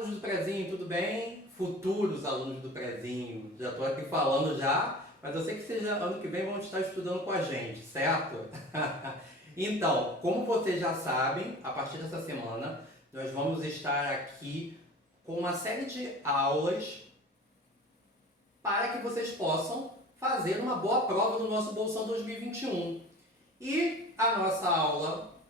alunos do prezinho, tudo bem? Futuros alunos do prezinho, já estou aqui falando já, mas eu sei que seja ano que vem vão estar estudando com a gente, certo? Então, como vocês já sabem, a partir dessa semana nós vamos estar aqui com uma série de aulas para que vocês possam fazer uma boa prova no nosso Bolsão 2021. E a nossa aula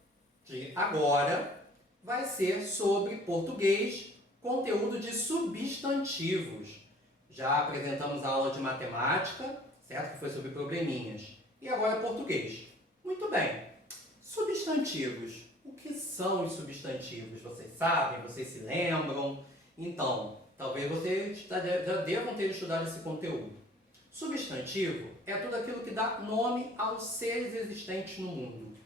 de agora vai ser sobre português, conteúdo de substantivos. Já apresentamos a aula de matemática, certo? Que foi sobre probleminhas. E agora é português. Muito bem. Substantivos. O que são os substantivos? Vocês sabem? Vocês se lembram? Então, talvez vocês já devam ter estudado esse conteúdo. Substantivo é tudo aquilo que dá nome aos seres existentes no mundo.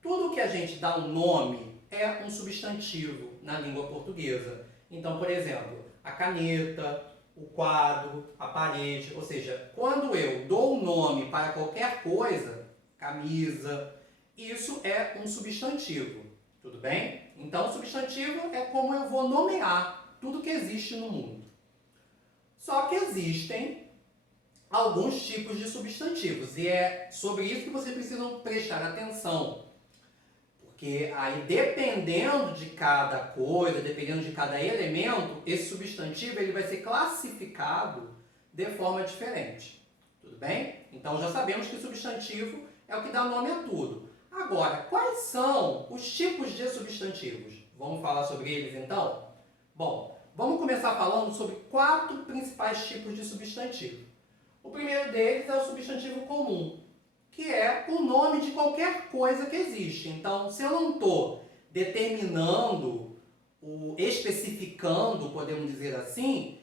Tudo que a gente dá um nome é um substantivo na língua portuguesa. Então, por exemplo, a caneta, o quadro, a parede. Ou seja, quando eu dou um nome para qualquer coisa, camisa, isso é um substantivo. Tudo bem? Então, substantivo é como eu vou nomear tudo que existe no mundo. Só que existem alguns tipos de substantivos e é sobre isso que vocês precisam prestar atenção. Porque aí, dependendo de cada coisa, dependendo de cada elemento, esse substantivo ele vai ser classificado de forma diferente. Tudo bem? Então já sabemos que substantivo é o que dá nome a tudo. Agora, quais são os tipos de substantivos? Vamos falar sobre eles então? Bom, vamos começar falando sobre 4 principais tipos de substantivo. O primeiro deles é o substantivo comum, que é o nome de qualquer coisa que existe. Então, se eu não estou determinando, especificando, podemos dizer assim,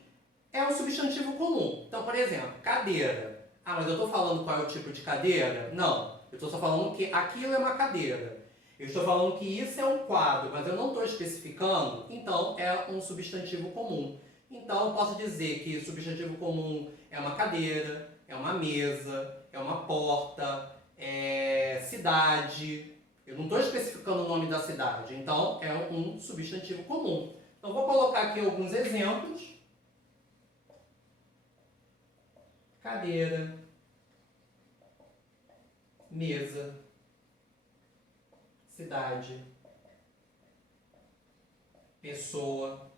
é um substantivo comum. Então, por exemplo, cadeira. Ah, mas eu estou falando qual é o tipo de cadeira? Não, eu estou só falando que aquilo é uma cadeira. Eu estou falando que isso é um quadro, mas eu não estou especificando, então é um substantivo comum. Então, eu posso dizer que substantivo comum é uma cadeira, é uma mesa, é uma porta, é cidade. Eu não estou especificando o nome da cidade, então é um substantivo comum. Então, vou colocar aqui alguns exemplos. Cadeira, mesa, cidade, pessoa.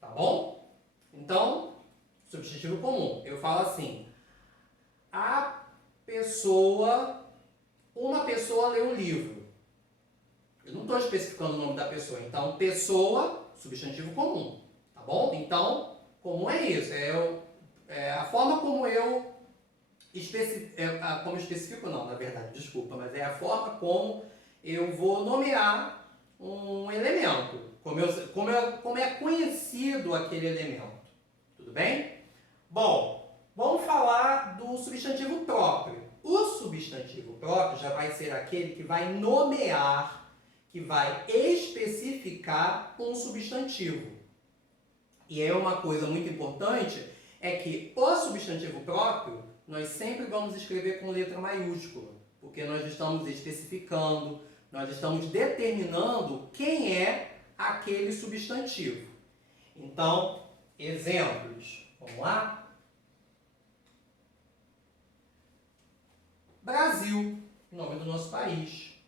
Tá bom? Então, substantivo comum. Eu falo assim, uma pessoa lê um livro. Eu não estou especificando o nome da pessoa. Então, pessoa, substantivo comum. Tá bom? Então, comum é isso. É a forma como eu especifico, não, na verdade, desculpa, mas é a forma como eu vou nomear um elemento. Como é conhecido aquele elemento. Tudo bem? Bom, vamos falar do substantivo próprio. O substantivo próprio já vai ser aquele que vai nomear, que vai especificar um substantivo. E é uma coisa muito importante, é que o substantivo próprio, nós sempre vamos escrever com letra maiúscula, porque nós estamos especificando, nós estamos determinando quem é aquele substantivo. Então, exemplos. Vamos lá? Brasil, nome do nosso país.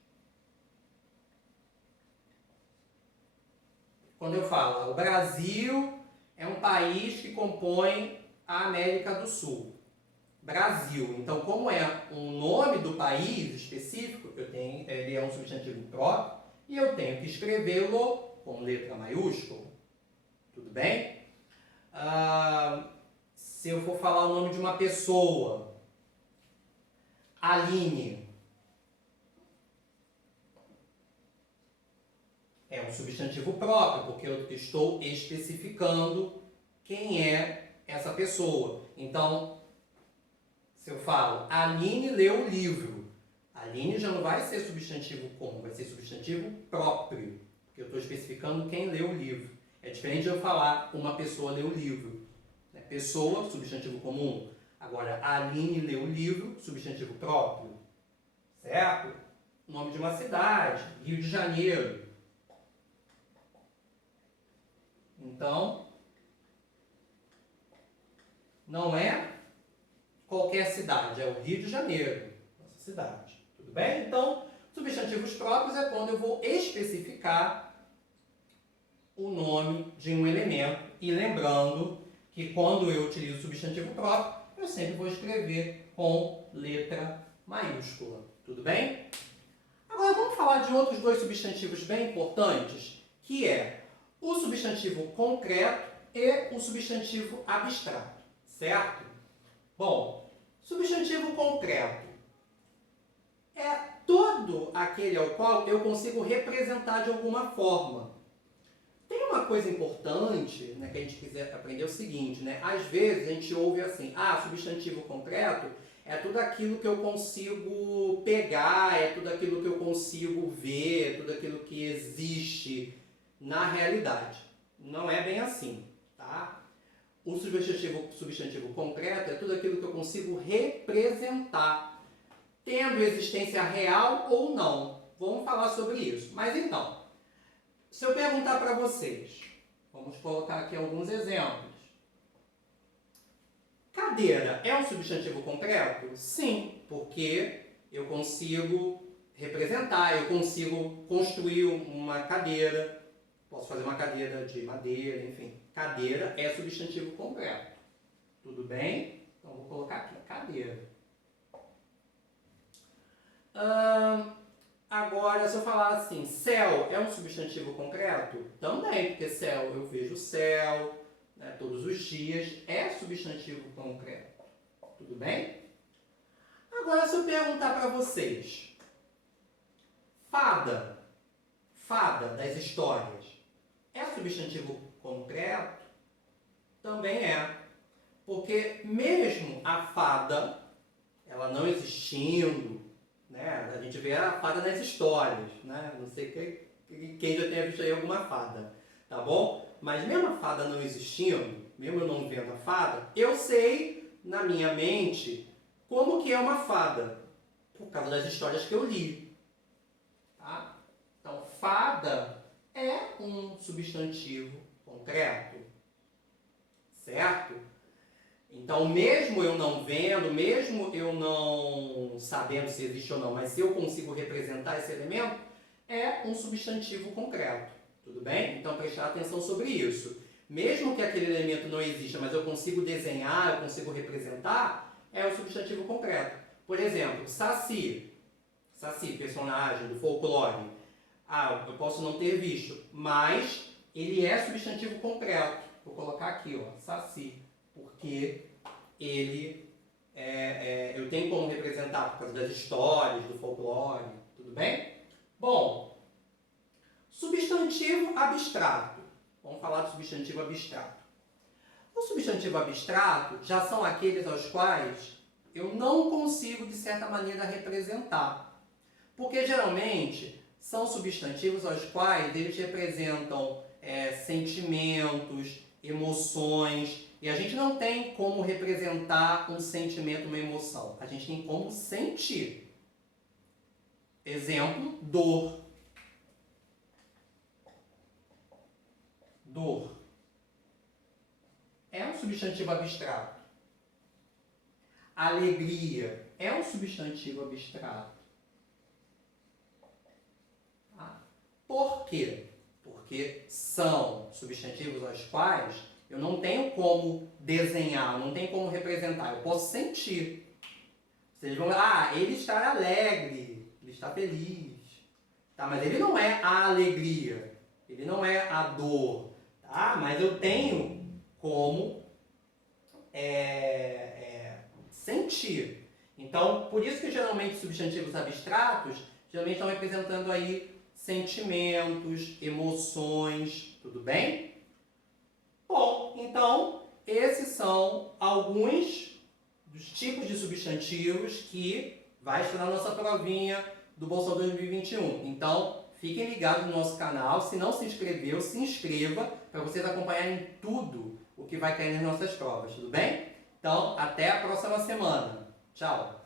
Quando eu falo, o Brasil é um país que compõe a América do Sul. Brasil. Então, como é um nome do país específico, ele é um substantivo próprio e eu tenho que escrevê-lo com letra maiúscula. Tudo bem? Se eu for falar o nome de uma pessoa, Aline, é um substantivo próprio, porque eu estou especificando quem é essa pessoa. Então, se eu falo, Aline leu o livro, Aline já não vai ser substantivo comum, vai ser substantivo próprio, porque eu estou especificando quem leu o livro. É diferente de eu falar, uma pessoa leu o livro. Pessoa, substantivo comum. Agora, Aline leu o livro, substantivo próprio. Certo? Nome de uma cidade, Rio de Janeiro. Então, não é qualquer cidade, é o Rio de Janeiro, nossa cidade. Tudo bem? Então, substantivos próprios é quando eu vou especificar o nome de um elemento. E lembrando que quando eu utilizo substantivo próprio, eu sempre vou escrever com letra maiúscula. Tudo bem? Agora vamos falar de outros dois substantivos bem importantes, que é o substantivo concreto e o substantivo abstrato, certo? Bom, substantivo concreto é todo aquele ao qual eu consigo representar de alguma forma. Tem uma coisa importante, né, que a gente quiser aprender é o seguinte, né? Às vezes a gente ouve assim, substantivo concreto é tudo aquilo que eu consigo pegar, é tudo aquilo que eu consigo ver, é tudo aquilo que existe na realidade. Não é bem assim, tá? O substantivo concreto é tudo aquilo que eu consigo representar, tendo existência real ou não. Vamos falar sobre isso. Mas então, se eu perguntar para vocês, vamos colocar aqui alguns exemplos. Cadeira é um substantivo concreto? Sim, porque eu consigo representar, eu consigo construir uma cadeira, posso fazer uma cadeira de madeira, enfim. Cadeira é substantivo concreto. Tudo bem? Então vou colocar aqui, cadeira. Agora, se eu falar assim, céu é um substantivo concreto? Também, porque céu, eu vejo o céu, né, todos os dias, é substantivo concreto. Tudo bem? Agora, se eu perguntar para vocês, fada das histórias, é substantivo concreto? Também é. Porque mesmo a fada, ela não existindo, né, a gente vê a fada nas histórias, né? Não sei quem já tenha visto aí alguma fada, tá bom? Mas mesmo a fada não existindo, mesmo eu não vendo a fada, eu sei na minha mente como que é uma fada, por causa das histórias que eu li. Tá? Então, fada é um substantivo concreto, certo? Então, mesmo eu não vendo, mesmo eu não sabendo se existe ou não, mas se eu consigo representar esse elemento, é um substantivo concreto. Tudo bem? Então, prestar atenção sobre isso. Mesmo que aquele elemento não exista, mas eu consigo desenhar, eu consigo representar, é um substantivo concreto. Por exemplo, Saci, personagem do folclore. Eu posso não ter visto, mas ele é substantivo concreto. Vou colocar aqui, ó, Saci, porque ele eu tenho como representar por causa das histórias, do folclore, tudo bem? Bom, substantivo abstrato. Vamos falar do substantivo abstrato. O substantivo abstrato já são aqueles aos quais eu não consigo, de certa maneira, representar. Porque, geralmente, são substantivos aos quais eles representam sentimentos, emoções, e a gente não tem como representar um sentimento, uma emoção. A gente tem como sentir. Exemplo, dor. Dor é um substantivo abstrato. Alegria é um substantivo abstrato. Tá? Por quê? Porque são substantivos aos quais eu não tenho como desenhar, não tenho como representar, eu posso sentir. Vocês vão ele está alegre, ele está feliz. Tá? Mas ele não é a alegria, ele não é a dor. Tá? Mas eu tenho como sentir. Então, por isso que geralmente substantivos abstratos geralmente estão representando aí sentimentos, emoções, tudo bem? Bom, então, esses são alguns dos tipos de substantivos que vai estar na nossa provinha do Bolsão 2021. Então, fiquem ligados no nosso canal. Se não se inscreveu, se inscreva para vocês acompanharem tudo o que vai cair nas nossas provas, tudo bem? Então, até a próxima semana. Tchau!